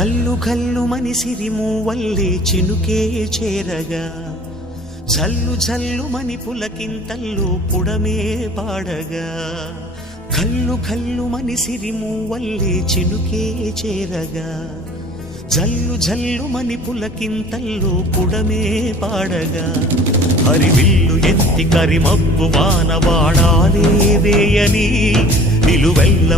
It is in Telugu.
కల్లు కల్లు మనిసిరి మూవల్లే చినుకే చేరగా జల్లు జల్లు మని పులకింతల్లు పుడమే పాడగా కల్లు కల్లు మనిసిరి మూవల్లే చినుకే చేరగా జల్లు జల్లు మని పులకింతల్లు పుడమే పాడగా హరివిల్లు ఎత్తి కరిమబ్బు వానవాడాలే వేయని నిలువెల్ల